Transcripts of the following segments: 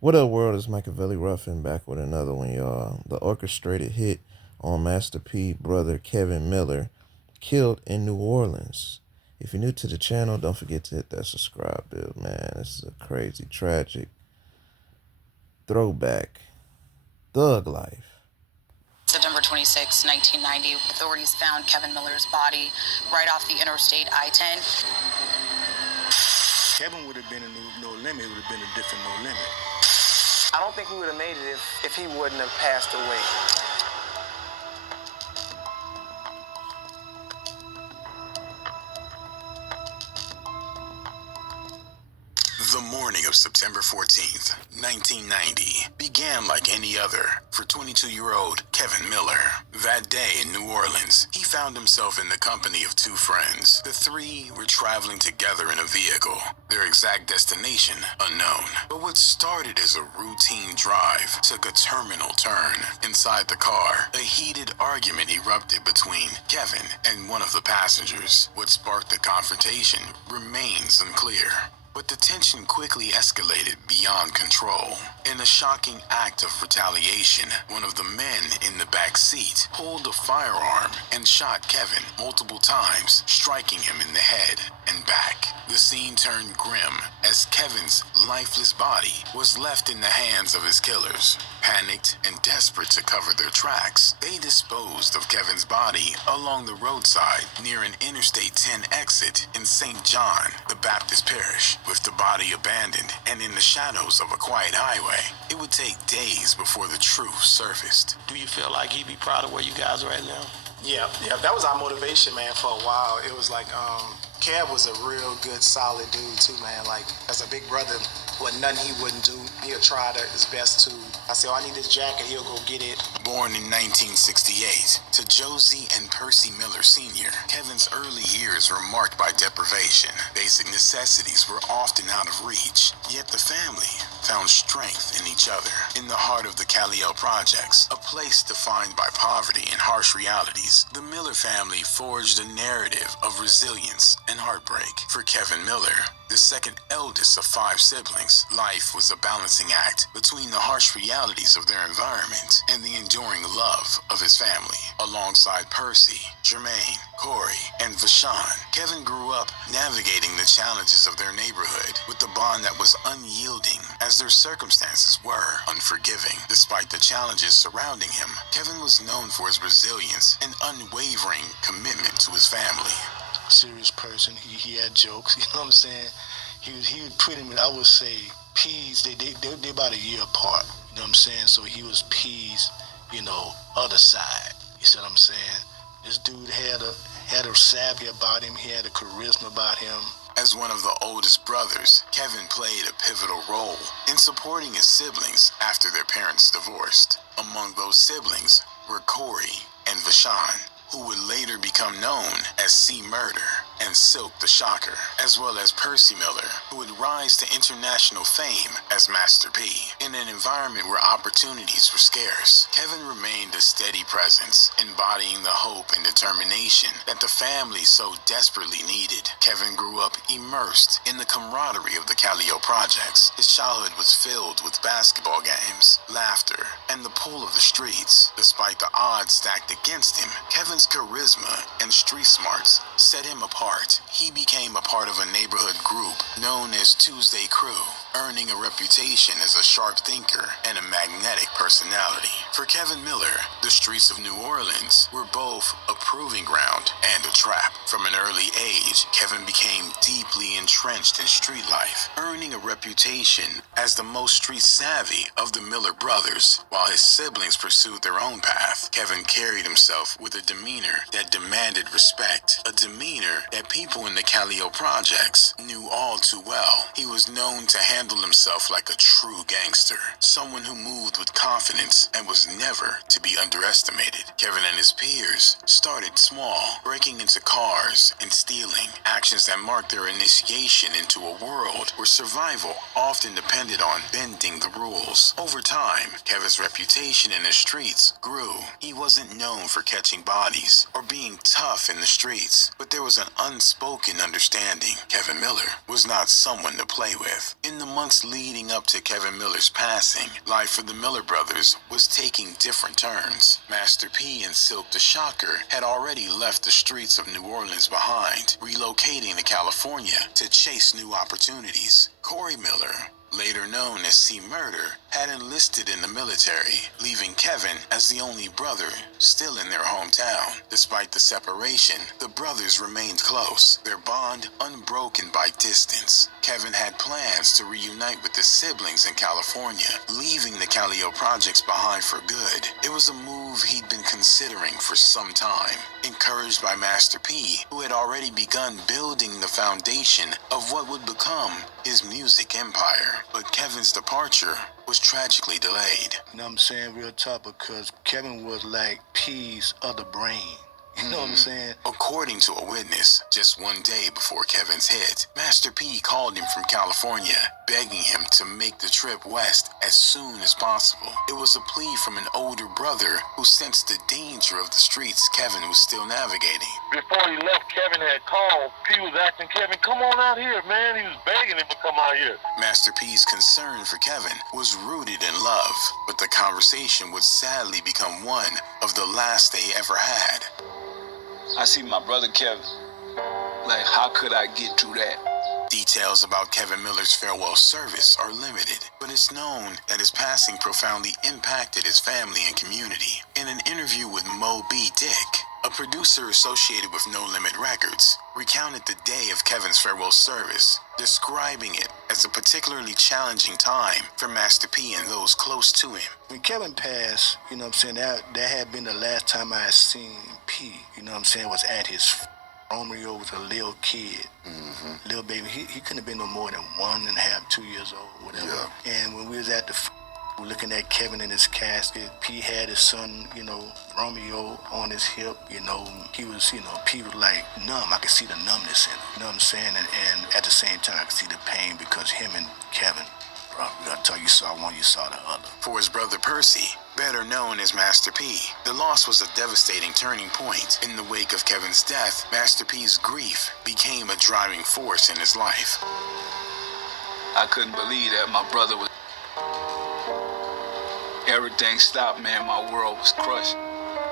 What up, world? It's Machiavelli Ruffin back with another one, y'all. The orchestrated hit on Master P brother Kevin Miller, killed in New Orleans. If you're new to the channel, don't forget to hit that subscribe bell, man. This is a crazy, tragic throwback. Thug life. September 26, 1990, authorities found Kevin Miller's body right off the interstate I-10. Kevin would have been a no limit. It would have been a different no limit. I don't think we would have made it if he wouldn't have passed away. The morning of September 14th, 1990, began like any other for 22-year-old Kevin Miller. That day in New Orleans, he found himself in the company of two friends. The three were traveling together in a vehicle, their exact destination unknown. But what started as a routine drive took a terminal turn. Inside the car, a heated argument erupted between Kevin and one of the passengers. What sparked the confrontation remains unclear. But the tension quickly escalated beyond control. In a shocking act of retaliation, one of the men in the back seat pulled a firearm and shot Kevin multiple times, striking him in the head and back. The scene turned grim as Kevin's lifeless body was left in the hands of his killers. Panicked and desperate to cover their tracks, they disposed of Kevin's body along the roadside near an Interstate 10 exit in St. John, the Baptist parish. With the body abandoned and in the shadows of a quiet highway, it would take days before the truth surfaced. Do you feel like he'd be proud of where you guys are right now? Yeah, that was our motivation, man, for a while. It was like, Kev was a real good, solid dude, too, man. Like, as a big brother, wasn't nothing he wouldn't do. He'll try his best to. I said, I need this jacket, he'll go get it. Born in 1968 to Josie and Percy Miller Sr., Kevin's early years were marked by deprivation. Basic necessities were often out of reach, yet the family found strength in each other. In the heart of the Calliope Projects, a place defined by poverty and harsh realities, the Miller family forged a narrative of resilience and heartbreak. For Kevin Miller, the second eldest of 5 siblings, life was a balancing act between the harsh realities of their environment and the enduring love of his family. Alongside Percy, Jermaine, Corey, and Vashon, Kevin grew up navigating the challenges of their neighborhood with a bond that was unyielding as their circumstances were unforgiving. Despite the challenges surrounding him, Kevin was known for his resilience and unwavering commitment to his family. Serious person. He had jokes. You know what I'm saying? He was pretty much, I would say, P's. They about a year apart. You know what I'm saying? So he was P's, other side. You see what I'm saying? This dude had a savvy about him. He had a charisma about him. As one of the oldest brothers, Kevin played a pivotal role in supporting his siblings after their parents divorced. Among those siblings were Corey and Vashon, who would later become known as C. Murder and Silk the Shocker, as well as Percy Miller, who would rise to international fame as Master P. In an environment where opportunities were scarce, Kevin remained a steady presence, embodying the hope and determination that the family so desperately needed. Kevin grew up immersed in the camaraderie of the Calliope Projects. His childhood was filled with basketball games, laughter, and the pull of the streets. Despite the odds stacked against him, Kevin's charisma and street smarts set him apart. He became a part of a neighborhood group known as Tuesday Crew, earning a reputation as a sharp thinker and a magnetic personality. For Kevin Miller, the streets of New Orleans were both a proving ground and a trap. From an early age, Kevin became deeply entrenched in street life, earning a reputation as the most street savvy of the Miller brothers. While his siblings pursued their own path, Kevin carried himself with a demeanor that demanded respect, a demeanor that people in the Calliope Projects knew all too well. He was known to handle himself like a true gangster, someone who moved with confidence and was never to be underestimated. Kevin and his peers started small, breaking into cars and stealing, actions that marked their initiation into a world where survival often depended on bending the rules. Over time, Kevin's reputation in the streets grew. He wasn't known for catching bodies or being tough in the streets, but there was an unspoken understanding. Kevin Miller was not someone to play with. In the months leading up to Kevin Miller's passing, life for the Miller brothers was taking different turns. Master P and Silk the Shocker had already left the streets of New Orleans behind, relocating to California to chase new opportunities. Corey Miller, later known as C. Murder, had enlisted in the military, leaving Kevin as the only brother still in their hometown. Despite the separation, the brothers remained close, their bond unbroken by distance. Kevin had plans to reunite with his siblings in California, leaving the Calio projects behind for good. It was a move he'd been considering for some time, encouraged by Master P, who had already begun building the foundation of what would become his music empire. But Kevin's departure was tragically delayed. You know what I'm saying? Real tough, because Kevin was like P's other brain. You know what I'm saying? According to a witness, just one day before Kevin's hit, Master P called him from California, begging him to make the trip west as soon as possible. It was a plea from an older brother who sensed the danger of the streets Kevin was still navigating. Before he left, Kevin had called. P was asking Kevin, come on out here, man. He was begging him to come out here. Master P's concern for Kevin was rooted in love, but the conversation would sadly become one of the last they ever had. I see my brother Kevin. Like, how could I get through that? Details about Kevin Miller's farewell service are limited, but it's known that his passing profoundly impacted his family and community. In an interview with Mo B. Dick, a producer associated with No Limit Records, recounted the day of Kevin's farewell service, describing it as a particularly challenging time for Master P and those close to him. When Kevin passed, you know what I'm saying, that had been the last time I had seen P, you know what I'm saying, was at his Romeo was a little kid, little baby. He couldn't have been no more than 1.5, 2 years old, whatever. Yeah. And when we was at the looking at Kevin in his casket, P had his son, you know, Romeo on his hip, you know, he was, you know, P was like numb. I could see the numbness in him, you know what I'm saying? And at the same time, I could see the pain, because him and Kevin, bro, you gotta tell you saw one, you saw the other. For his brother Percy, better known as Master P, the loss was a devastating turning point. In the wake of Kevin's death, Master P's grief became a driving force in his life. I couldn't believe that my brother was... Everything stopped, man. My world was crushed.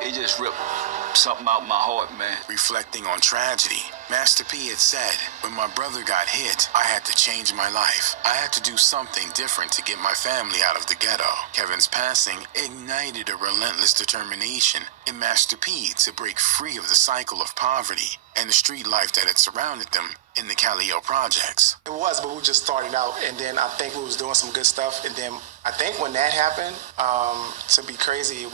It just ripped something out my heart, man. Reflecting on tragedy, Master P had said, when my brother got hit, I had to change my life. I had to do something different to get my family out of the ghetto. Kevin's passing ignited a relentless determination in Master P to break free of the cycle of poverty and the street life that had surrounded them in the Calio projects. It was, but we just started out, and then I think we was doing some good stuff, and then I think when that happened, to be crazy,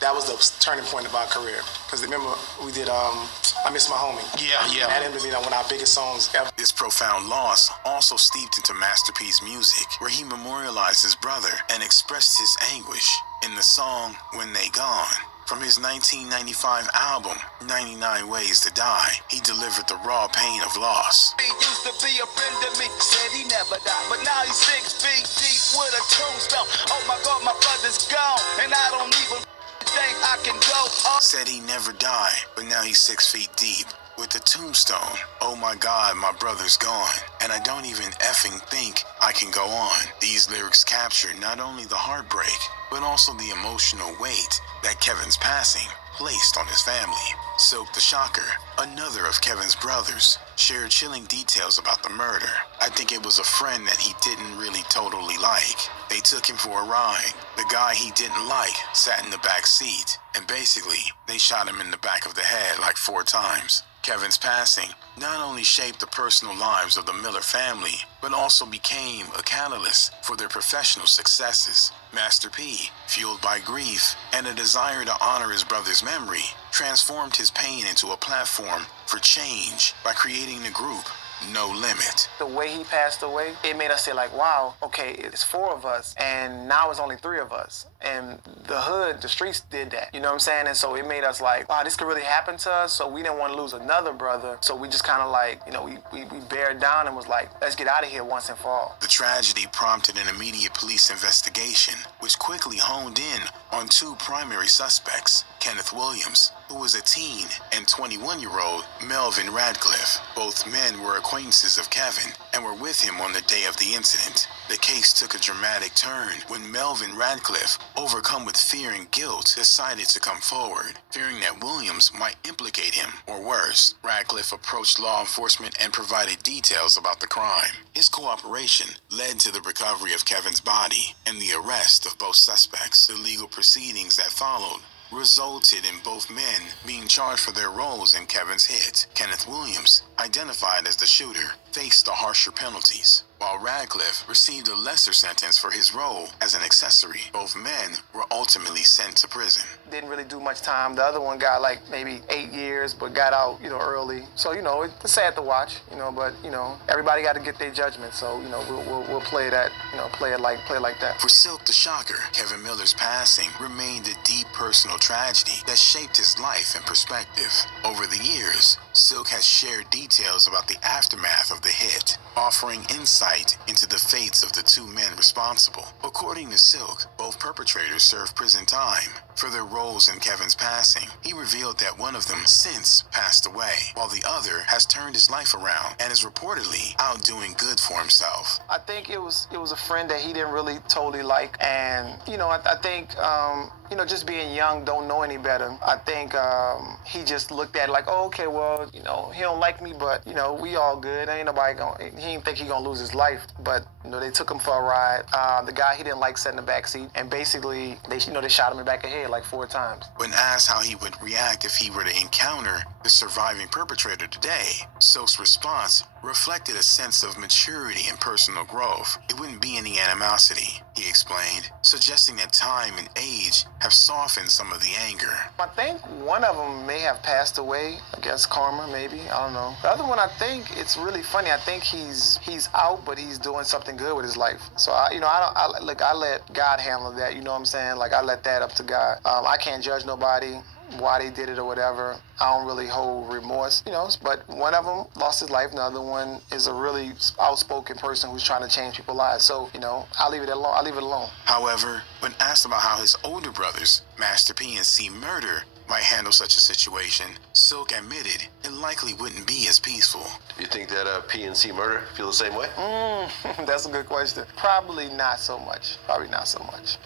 that was the turning point of our career. Because remember, we did I Miss My Homie. Yeah. That ended up being one of our biggest songs ever. This profound loss also steeped into Master P's music, where he memorialized his brother and expressed his anguish in the song When They Gone. From his 1995 album, 99 Ways to Die, he delivered the raw pain of loss. He used to be a friend of me, said he never died, but now he's 6 feet deep with a tombstone. Oh my God, my brother's gone, and I don't even think I can go on. Said he never died, but now he's 6 feet deep with a tombstone. Oh my God, my brother's gone, and I don't even effing think I can go on. These lyrics capture not only the heartbreak, but also the emotional weight that Kevin's passing placed on his family. Silk the Shocker, another of Kevin's brothers, shared chilling details about the murder. I think it was a friend that he didn't really totally like. They took him for a ride. The guy he didn't like sat in the back seat, and basically, they shot him in the back of the head like 4 times. Kevin's passing not only shaped the personal lives of the Miller family, but also became a catalyst for their professional successes. Master P, fueled by grief and a desire to honor his brother's memory, transformed his pain into a platform for change by creating the group No Limit. The way he passed away, it made us say like, wow, okay, it's 4 of us, and now it's only 3 of us. And the hood, the streets did that, you know what I'm saying? And so it made us like, wow, this could really happen to us, so we didn't want to lose another brother. So we just kind of like, you know, we bared down and was like, let's get out of here once and for all. The tragedy prompted an immediate police investigation, which quickly honed in on 2 primary suspects, Kenneth Williams, who was a teen, and 21-year-old Melvin Radcliffe. Both men were acquaintances of Kevin and were with him on the day of the incident. The case took a dramatic turn when Melvin Radcliffe, overcome with fear and guilt, decided to come forward, fearing that Williams might implicate him, or worse. Radcliffe approached law enforcement and provided details about the crime. His cooperation led to the recovery of Kevin's body and the arrest of both suspects. The legal proceedings that followed resulted in both men being charged for their roles in Kevin's hit. Kenneth Williams, identified as the shooter, faced the harsher penalties, while Radcliffe received a lesser sentence for his role as an accessory. Both men were ultimately sent to prison. Didn't really do much time. The other one got like maybe 8 years, but got out, early. So, it's sad to watch, but, everybody got to get their judgment. So, we'll play that, play it like that. For Silk the Shocker, Kevin Miller's passing remained a deep personal tragedy that shaped his life and perspective. Over the years, Silk has shared details about the aftermath of the hit, offering insight into the fates of the two men responsible. According to Silk, both perpetrators served prison time for their roles in Kevin's passing. He revealed that one of them since passed away, while the other has turned his life around and is reportedly out doing good for himself. I think it was a friend that he didn't really totally like, and I think just being young, don't know any better. I think he just looked at it like, oh, okay, well, he don't like me, but we all good. Ain't nobody he didn't think he gonna lose his life, but they took him for a ride. The guy he didn't like sat in the back seat, and basically they shot him in the back of the head like 4 times. When asked how he would react if he were to encounter the surviving perpetrator today, Silk's response reflected a sense of maturity and personal growth. It wouldn't be any animosity, he explained, suggesting that time and age have softened some of the anger. I think one of them may have passed away. I guess karma, maybe. I don't know. The other one, I think it's really funny. I think he's out, but he's doing something good with his life. So I let God handle that. You know what I'm saying? Like, I let that up to God. I can't judge nobody why they did it or whatever. I don't really hold remorse, but one of them lost his life, and the other one is a really outspoken person who's trying to change people's lives. So, I'll leave it alone. However, when asked about how his older brothers, Master P and C Murder, might handle such a situation, Silk admitted it likely wouldn't be as peaceful. Do you think that P and C Murder feel the same way? That's a good question. Probably not so much.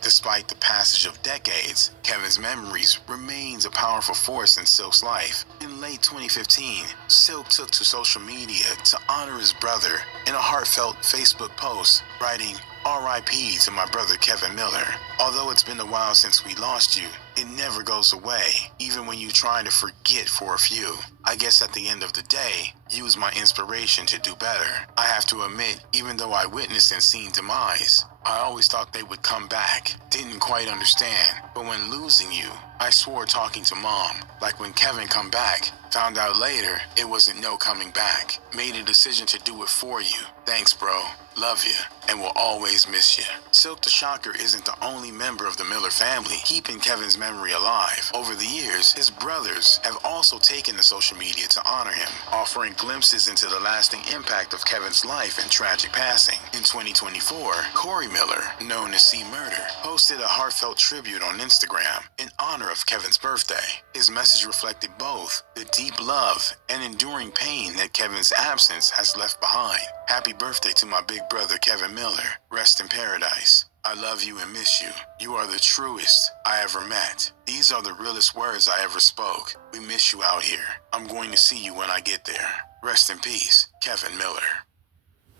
Despite the passage of decades, Kevin's memories remains a powerful force in Silk's life. In late 2015, Silk took to social media to honor his brother in a heartfelt Facebook post, writing, R.I.P. to my brother Kevin Miller. Although it's been a while since we lost you, it never goes away, even when you try to forget for a few. I guess at the end of the day, you was my inspiration to do better. I have to admit, even though I witnessed and seen demise, I always thought they would come back. Didn't quite understand, but when losing you, I swore talking to Mom. Like when Kevin come back, found out later it wasn't no coming back. Made a decision to do it for you. Thanks, bro. Love you, and will always miss you. Silk the Shocker isn't the only member of the Miller family keeping Kevin's memory alive. Over the years, his brothers have also taken to social media to honor him, offering glimpses into the lasting impact of Kevin's life and tragic passing. In 2024, Corey Miller, known as C Murder, posted a heartfelt tribute on Instagram in honor of Kevin's birthday. His message reflected both the deep love and enduring pain that Kevin's absence has left behind. Happy birthday to my big brother Kevin Miller. Rest in paradise. I love you and miss you. You are the truest I ever met. These are the realest words I ever spoke. We miss you out here. I'm going to see you when I get there. Rest in peace, Kevin Miller.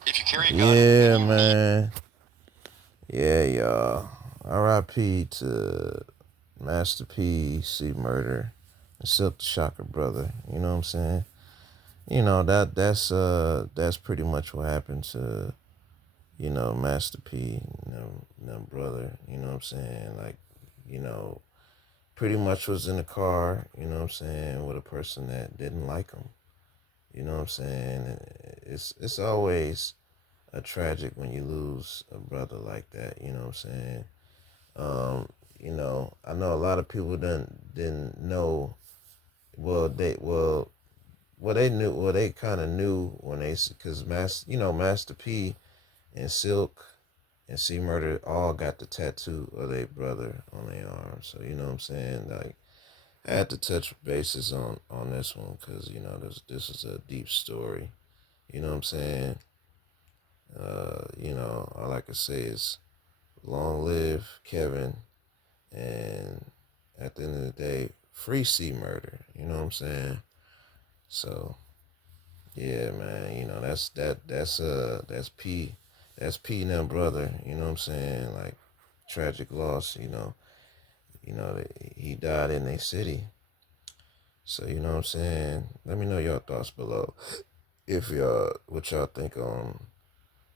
If you carry a gun, Yeah, man. Yeah, y'all. R.I.P. to Master P, C Murder, and Silk the Shocker brother. You know what I'm saying? That's pretty much what happened to, Master P, brother. You know what I'm saying? Like, pretty much was in a car, with a person that didn't like him. You know what I'm saying? It's always a tragic when you lose a brother like that. You know what I'm saying? I know a lot of people didn't know. They kind of knew when because Master P and Silk and C Murder all got the tattoo of their brother on their arm. So, you know what I'm saying? Like, I had to touch bases on this one because, this is a deep story. You know what I'm saying? All I can say is long live Kevin, and at the end of the day, free C Murder. You know what I'm saying? So yeah, man. That's P. That's P and them brother. You know what I'm saying? Like tragic loss. He died in a city. So you know what I'm saying? Let me know your thoughts below. If what y'all think on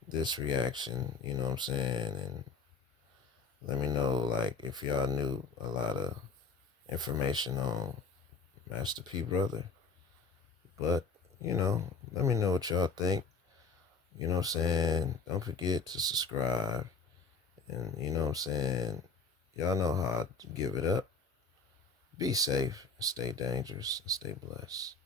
this reaction, you know what I'm saying? And let me know, like, if y'all knew a lot of information on Master P brother. But, let me know what y'all think. You know what I'm saying? Don't forget to subscribe. And you know what I'm saying? Y'all know how to give it up. Be safe, stay dangerous, and stay blessed.